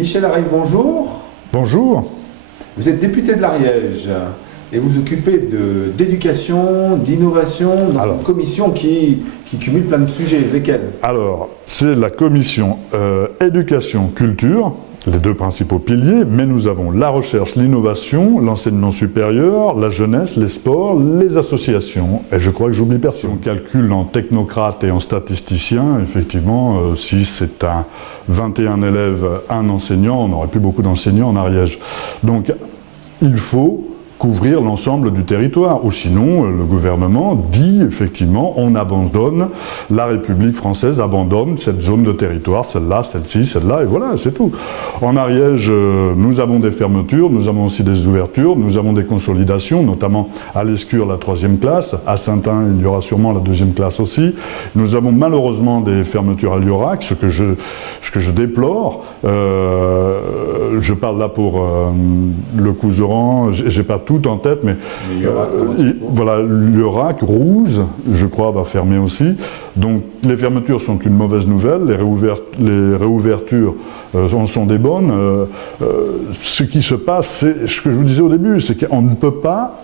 Michel Arrive, bonjour. Bonjour. Vous êtes député de l'Ariège et vous occupez d'éducation, d'innovation dans une commission qui cumule plein de sujets. Lesquels? Alors, c'est la commission éducation-culture, les deux principaux piliers, mais nous avons la recherche, l'innovation, l'enseignement supérieur, la jeunesse, les sports, les associations. Et je crois que j'oublie personne. Si on calcule en technocrate et en statisticien, effectivement, si c'est un 21 élèves, un enseignant, on n'aurait plus beaucoup d'enseignants en Ariège. Donc, il faut couvrir l'ensemble du territoire, ou sinon le gouvernement dit effectivement on abandonne, la République française abandonne cette zone de territoire, celle-là, celle-ci, celle-là, et voilà, c'est tout. En Ariège, nous avons des fermetures, nous avons aussi des ouvertures, nous avons des consolidations, notamment à l'Escure la 3e classe, à Saint-Ain il y aura sûrement la 2e classe aussi. Nous avons malheureusement des fermetures à Liorac, ce que je déplore. Je parle là pour le Couserans, j'ai pas tout en tête, mais voilà, Liorac, Rouze, je crois, va fermer aussi. Donc les fermetures sont une mauvaise nouvelle, les réouvertures en sont des bonnes. Ce qui se passe, c'est ce que je vous disais au début, c'est qu'on ne peut pas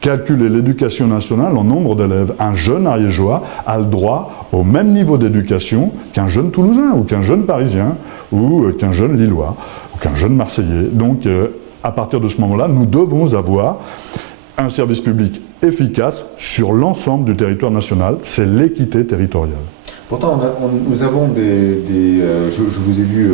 calculer l'éducation nationale en nombre d'élèves. Un jeune ariégeois a le droit au même niveau d'éducation qu'un jeune toulousain, ou qu'un jeune parisien, ou qu'un jeune lillois, ou qu'un jeune marseillais. Donc à partir de ce moment-là, nous devons avoir un service public efficace sur l'ensemble du territoire national. C'est l'équité territoriale. Pourtant, nous avons je vous ai vu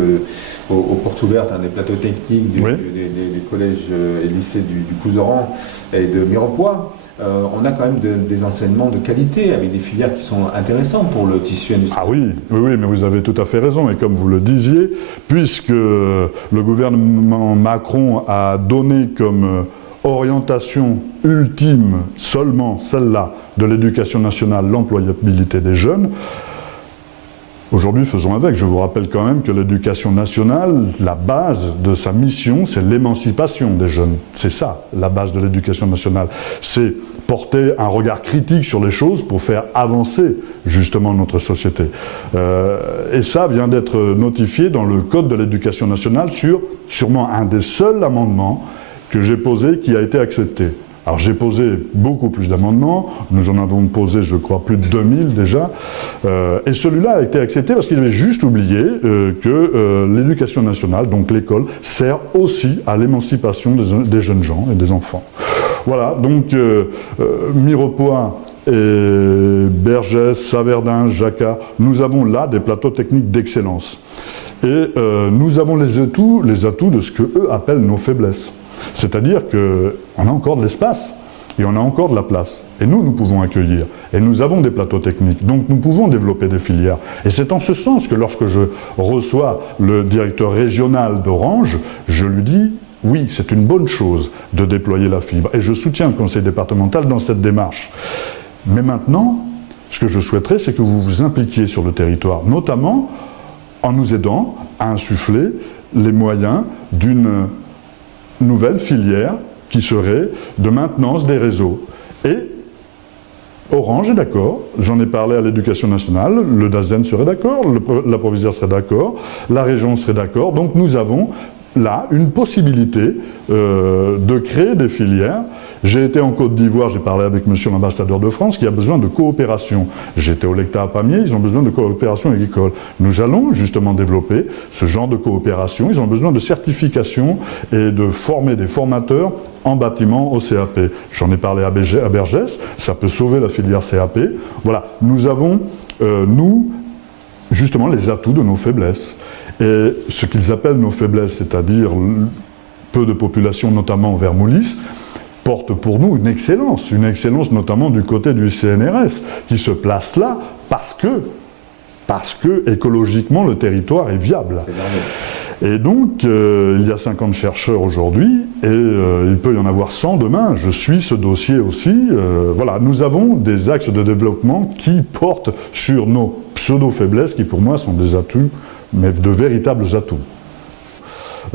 aux portes ouvertes, des plateaux techniques des collèges et lycées du Couserans et de Mirepoix. On a quand même des enseignements de qualité avec des filières qui sont intéressantes pour le tissu industriel. Ah oui, mais vous avez tout à fait raison. Et comme vous le disiez, puisque le gouvernement Macron a donné comme orientation ultime seulement celle-là de l'éducation nationale, l'employabilité des jeunes, aujourd'hui, faisons avec. Je vous rappelle quand même que l'éducation nationale, la base de sa mission, c'est l'émancipation des jeunes. C'est ça, la base de l'éducation nationale. C'est porter un regard critique sur les choses pour faire avancer justement notre société. Et ça vient d'être notifié dans le Code de l'éducation nationale sur sûrement un des seuls amendements que j'ai posé qui a été accepté. Alors j'ai posé beaucoup plus d'amendements, nous en avons posé je crois plus de 2000 déjà, et celui-là a été accepté parce qu'il avait juste oublié que l'éducation nationale, donc l'école, sert aussi à l'émancipation des jeunes gens et des enfants. Voilà, donc Mirepoix et Bergès, Saverdin, Jacquat, nous avons là des plateaux techniques d'excellence. Et nous avons les atouts de ce qu'eux appellent nos faiblesses. C'est-à-dire qu'on a encore de l'espace et on a encore de la place. Et nous pouvons accueillir. Et nous avons des plateaux techniques. Donc nous pouvons développer des filières. Et c'est en ce sens que lorsque je reçois le directeur régional d'Orange, je lui dis « Oui, c'est une bonne chose de déployer la fibre. » Et je soutiens le conseil départemental dans cette démarche. Mais maintenant, ce que je souhaiterais, c'est que vous vous impliquiez sur le territoire, notamment en nous aidant à insuffler les moyens d'une nouvelle filière qui serait de maintenance des réseaux. Et Orange est d'accord, j'en ai parlé à l'éducation nationale, le DAZEN serait d'accord, l'approviseur serait d'accord, la région serait d'accord, donc nous avons là une possibilité de créer des filières. J'ai été en Côte d'Ivoire, j'ai parlé avec monsieur l'ambassadeur de France qui a besoin de coopération. J'étais au Lecta à Pamiers, ils ont besoin de coopération agricole. Nous allons justement développer ce genre de coopération. Ils ont besoin de certification et de former des formateurs en bâtiment au CAP. J'en ai parlé à Bergès, ça peut sauver la filière CAP. Voilà, nous avons, nous, justement les atouts de nos faiblesses. Et ce qu'ils appellent nos faiblesses, c'est-à-dire peu de population, notamment vers Moulis, porte pour nous une excellence notamment du côté du CNRS, qui se place là parce que écologiquement le territoire est viable. Et donc, il y a 50 chercheurs aujourd'hui, et il peut y en avoir 100 demain. Je suis ce dossier aussi. Voilà, nous avons des axes de développement qui portent sur nos pseudo-faiblesses, qui pour moi sont des atouts, mais de véritables atouts.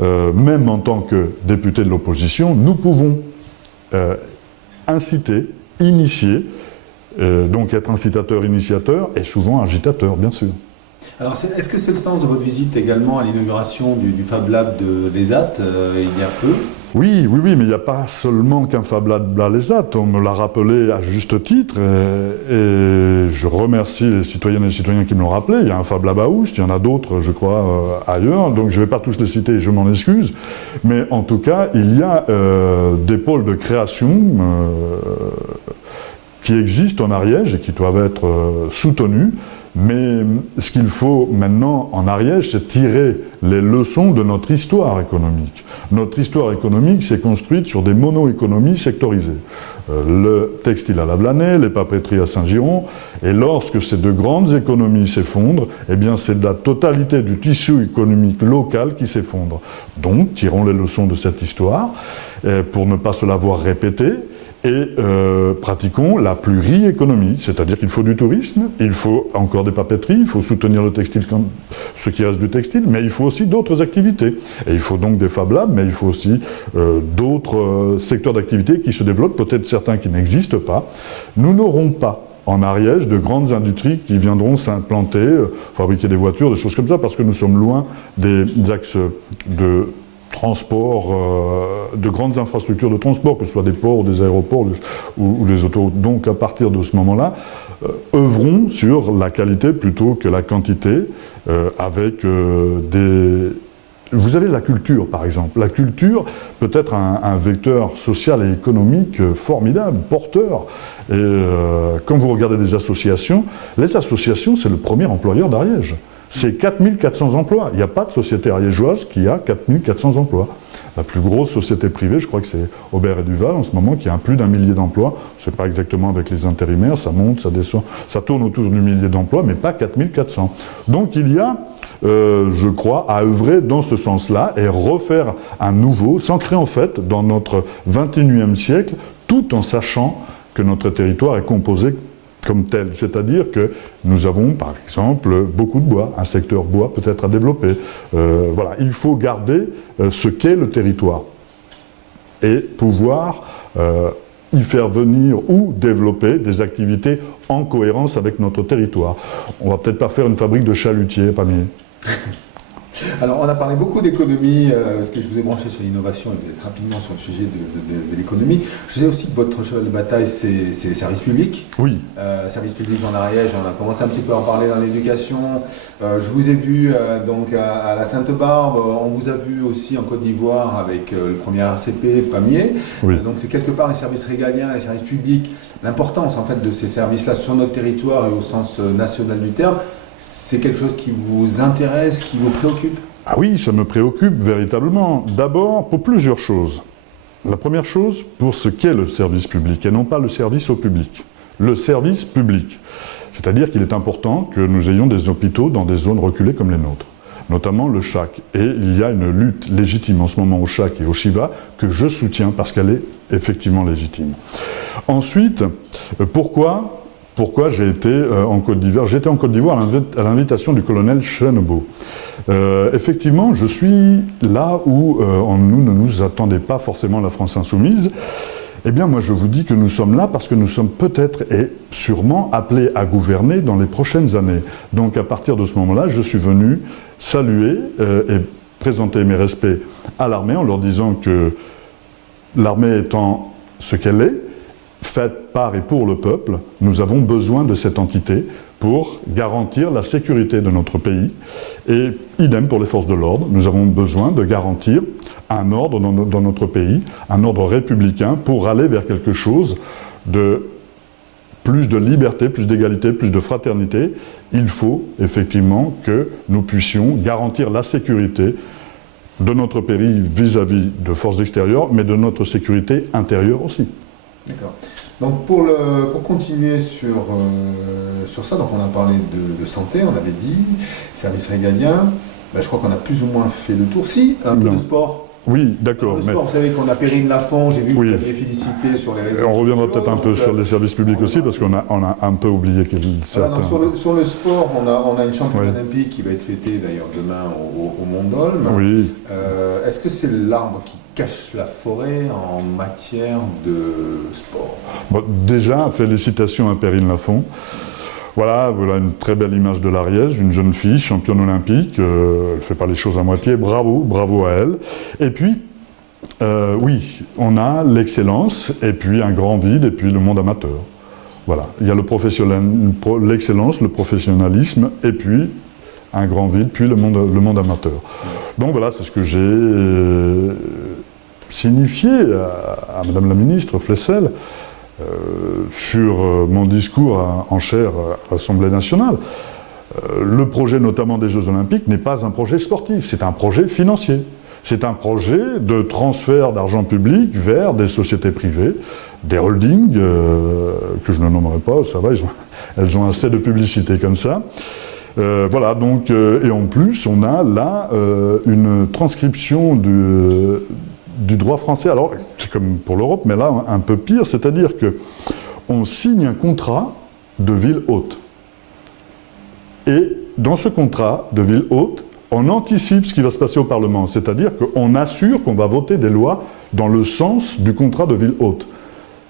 Même en tant que député de l'opposition, nous pouvons inciter, initier, donc être incitateur, initiateur, et souvent agitateur, bien sûr. Alors, est-ce que c'est le sens de votre visite également à l'inauguration du Fab Lab de l'ESAT il y a peu? Oui, mais il n'y a pas seulement qu'un Fab Lab à l'ESAT, on me l'a rappelé à juste titre, et je remercie les citoyennes et les citoyens qui me l'ont rappelé. Il y a un Fab Lab à Oust, il y en a d'autres, je crois, ailleurs, donc je ne vais pas tous les citer, je m'en excuse, mais en tout cas, il y a des pôles de création qui existent en Ariège et qui doivent être soutenus. Mais ce qu'il faut maintenant en Ariège, c'est tirer les leçons de notre histoire économique. Notre histoire économique s'est construite sur des mono-économies sectorisées. Le textile à Lavelanet, les papeteries à Saint-Giron, et lorsque ces deux grandes économies s'effondrent, eh bien c'est la totalité du tissu économique local qui s'effondre. Donc, tirons les leçons de cette histoire pour ne pas se la voir répéter. Et pratiquons la pluriéconomie, c'est-à-dire qu'il faut du tourisme, il faut encore des papeteries, il faut soutenir le textile, ce qui reste du textile, mais il faut aussi d'autres activités. Et il faut donc des Fab Labs, mais il faut aussi d'autres secteurs d'activité qui se développent, peut-être certains qui n'existent pas. Nous n'aurons pas en Ariège de grandes industries qui viendront s'implanter, fabriquer des voitures, des choses comme ça, parce que nous sommes loin des axes de transport, de grandes infrastructures de transport, que ce soit des ports ou des aéroports ou des autoroutes. Donc à partir de ce moment-là, œuvrons sur la qualité plutôt que la quantité, avec des... Vous avez la culture, par exemple. La culture peut être un vecteur social et économique formidable, porteur. Et quand vous regardez les associations, c'est le premier employeur d'Ariège. C'est 4400 emplois. Il n'y a pas de société ariégeoise qui a 4400 emplois. La plus grosse société privée, je crois que c'est Aubert et Duval en ce moment, qui a plus d'1 millier d'emplois. Je ne sais pas exactement avec les intérimaires, ça monte, ça descend, ça tourne autour du millier d'emplois, mais pas 4400. Donc il y a, je crois, à œuvrer dans ce sens-là et refaire un nouveau, s'ancrer en fait dans notre 21e siècle, tout en sachant que notre territoire est composé comme tel, c'est-à-dire que nous avons par exemple beaucoup de bois, un secteur bois peut-être à développer. Voilà, il faut garder ce qu'est le territoire et pouvoir y faire venir ou développer des activités en cohérence avec notre territoire. On va peut-être pas faire une fabrique de chalutiers, Pamiers. Alors, on a parlé beaucoup d'économie, parce que je vous ai branché sur l'innovation et vous êtes rapidement sur le sujet de l'économie. Je sais aussi que votre cheval de bataille, c'est les services publics. Oui. Services publics en Ariège, on a commencé un petit peu à en parler dans l'éducation. Je vous ai vu donc à la Sainte-Barbe, on vous a vu aussi en Côte d'Ivoire avec le premier RCP, Pamiers. Oui. Donc, c'est quelque part les services régaliens, les services publics, l'importance en fait de ces services-là sur notre territoire et au sens national du terme. C'est quelque chose qui vous intéresse, qui vous préoccupe? Ah oui, ça me préoccupe véritablement. D'abord, pour plusieurs choses. La première chose, pour ce qu'est le service public, et non pas le service au public. Le service public. C'est-à-dire qu'il est important que nous ayons des hôpitaux dans des zones reculées comme les nôtres, notamment le CHAC. Et il y a une lutte légitime en ce moment au CHAC et au Chiva que je soutiens parce qu'elle est effectivement légitime. Ensuite, pourquoi j'ai été en Côte d'Ivoire? J'étais en Côte d'Ivoire à l'invitation du colonel Chenebo. Effectivement, je suis là où nous ne nous attendait pas forcément la France insoumise. Eh bien, moi, je vous dis que nous sommes là parce que nous sommes peut-être et sûrement appelés à gouverner dans les prochaines années. Donc, à partir de ce moment-là, je suis venu saluer et présenter mes respects à l'armée en leur disant que l'armée étant ce qu'elle est, faite par et pour le peuple, nous avons besoin de cette entité pour garantir la sécurité de notre pays. Et idem pour les forces de l'ordre, nous avons besoin de garantir un ordre dans notre pays, un ordre républicain pour aller vers quelque chose de plus de liberté, plus d'égalité, plus de fraternité. Il faut effectivement que nous puissions garantir la sécurité de notre pays vis-à-vis de forces extérieures, mais de notre sécurité intérieure aussi. D'accord. Donc pour continuer sur ça, donc on a parlé de santé, on avait dit, service régalien, je crois qu'on a plus ou moins fait le tour. Si, un peu de sport. Oui, d'accord. Le sport, vous savez qu'on a Perrine Lafont, j'ai vu que oui. vous l'avez félicité sur les réseaux sociaux. On reviendra peut-être un peu sur les services publics aussi, parce qu'on a un peu oublié certains... Donc sur le sport, on a une championne olympique qui va être fêtée d'ailleurs demain au Mont-d'Olme. Oui. Est-ce que c'est l'arbre qui cache la forêt en matière de sport? Bon, déjà, félicitations à Perrine Lafont. Voilà une très belle image de l'Ariège, une jeune fille, championne olympique, elle ne fait pas les choses à moitié, bravo à elle. Et puis, oui, on a l'excellence, et puis un grand vide, et puis le monde amateur. Voilà, il y a l'excellence, le professionnalisme, et puis un grand vide, puis le monde amateur. Donc voilà, c'est ce que j'ai signifié à Madame la ministre Flessel sur mon discours en chaire à l'Assemblée nationale. Le projet notamment des Jeux Olympiques n'est pas un projet sportif, c'est un projet financier. C'est un projet de transfert d'argent public vers des sociétés privées, des holdings, que je ne nommerai pas, ça va, elles ont assez de publicité comme ça. Voilà, donc, et en plus, on a là une transcription du droit français. Alors, c'est comme pour l'Europe, mais là, un peu pire, c'est-à-dire qu'on signe un contrat de ville hôte. Et dans ce contrat de ville hôte, on anticipe ce qui va se passer au Parlement, c'est-à-dire qu'on assure qu'on va voter des lois dans le sens du contrat de ville hôte.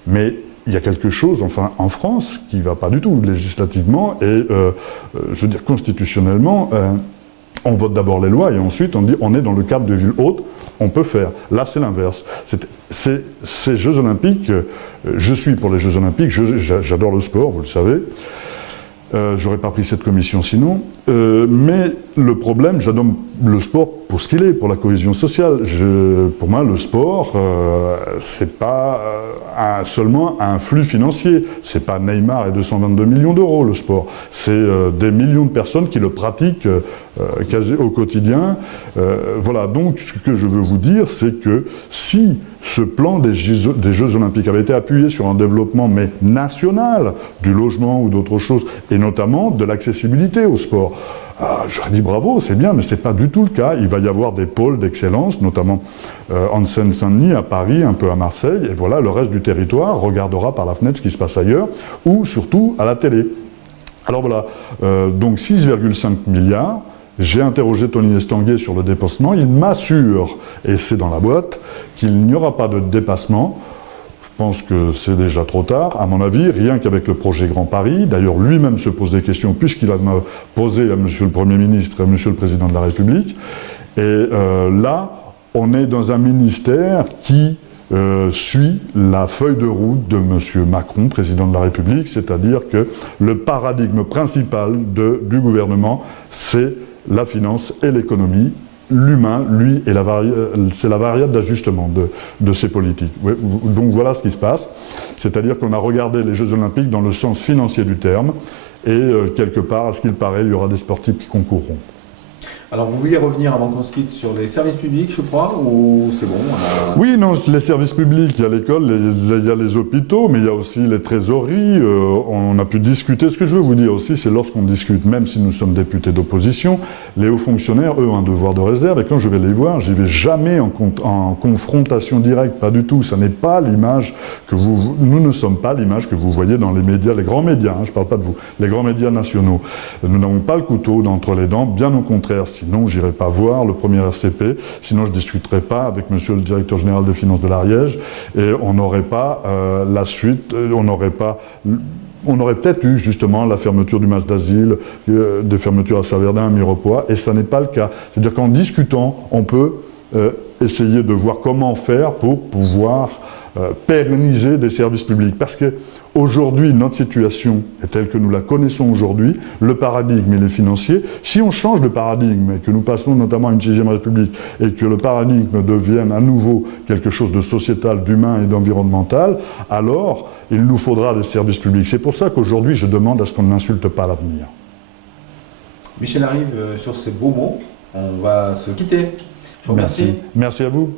Mais il y a quelque chose, enfin, en France, qui ne va pas du tout législativement et, je veux dire, constitutionnellement. On vote d'abord les lois et ensuite on dit on est dans le cadre de ville haute, on peut faire. Là, c'est l'inverse. Ces Jeux Olympiques, je suis pour les Jeux Olympiques, j'adore le sport, vous le savez. J'aurais pas pris cette commission sinon. Mais le problème, j'adore le sport pour ce qu'il est, pour la cohésion sociale. Pour moi, le sport, c'est pas seulement un flux financier. C'est pas Neymar et 222 millions d'euros, le sport. C'est des millions de personnes qui le pratiquent quasi au quotidien. Voilà, donc ce que je veux vous dire, c'est que si ce plan des Jeux Olympiques avait été appuyé sur un développement mais national du logement ou d'autres choses, et notamment de l'accessibilité au sport. J'aurais dit bravo, c'est bien, mais ce n'est pas du tout le cas. Il va y avoir des pôles d'excellence, notamment en Seine-Saint-Denis, à Paris, un peu à Marseille, et voilà, le reste du territoire regardera par la fenêtre ce qui se passe ailleurs, ou surtout à la télé. Alors voilà, donc 6,5 milliards. J'ai interrogé Tony Estanguet sur le dépassement. Il m'assure, et c'est dans la boîte, qu'il n'y aura pas de dépassement. Je pense que c'est déjà trop tard, à mon avis, rien qu'avec le projet Grand Paris. D'ailleurs, lui-même se pose des questions, puisqu'il a posé à Monsieur le Premier ministre et à Monsieur le Président de la République. Et là, on est dans un ministère qui suit la feuille de route de M. Macron, président de la République, c'est-à-dire que le paradigme principal du gouvernement, c'est la finance et l'économie. L'humain, lui, c'est la variable d'ajustement de ces politiques. Donc voilà ce qui se passe. C'est-à-dire qu'on a regardé les Jeux Olympiques dans le sens financier du terme, et quelque part, à ce qu'il paraît, il y aura des sportifs qui concourront. Alors, vous vouliez revenir avant qu'on se quitte sur les services publics, je crois, ou c'est bon Oui, non, les services publics, il y a l'école, il y a les hôpitaux, mais il y a aussi les trésoreries. On a pu discuter. Ce que je veux vous dire aussi, c'est lorsqu'on discute, même si nous sommes députés d'opposition, les hauts fonctionnaires, eux, ont un devoir de réserve, et quand je vais les voir, je n'y vais jamais en confrontation directe, pas du tout. Ça n'est pas l'image que nous ne sommes pas l'image que vous voyez dans les médias, les grands médias, je ne parle pas de vous, les grands médias nationaux. Nous n'avons pas le couteau d'entre les dents, bien au contraire. Sinon, je n'irai pas voir le premier RCP, sinon je ne discuterai pas avec monsieur le directeur général des finances de l'Ariège, et on n'aurait pas la suite, on aurait peut-être eu justement la fermeture du match d'asile, des fermetures à Saverdin, à Mirepoix, et ça n'est pas le cas. C'est-à-dire qu'en discutant, on peut essayer de voir comment faire pour pouvoir pérenniser des services publics. Parce qu'aujourd'hui, notre situation est telle que nous la connaissons aujourd'hui, le paradigme il est financier. Si on change de paradigme et que nous passons notamment à une 6e République et que le paradigme devienne à nouveau quelque chose de sociétal, d'humain et d'environnemental, alors il nous faudra des services publics. C'est pour ça qu'aujourd'hui, je demande à ce qu'on n'insulte pas l'avenir. Michel arrive sur ces beaux mots. On va se quitter. Je vous remercie. Merci à vous.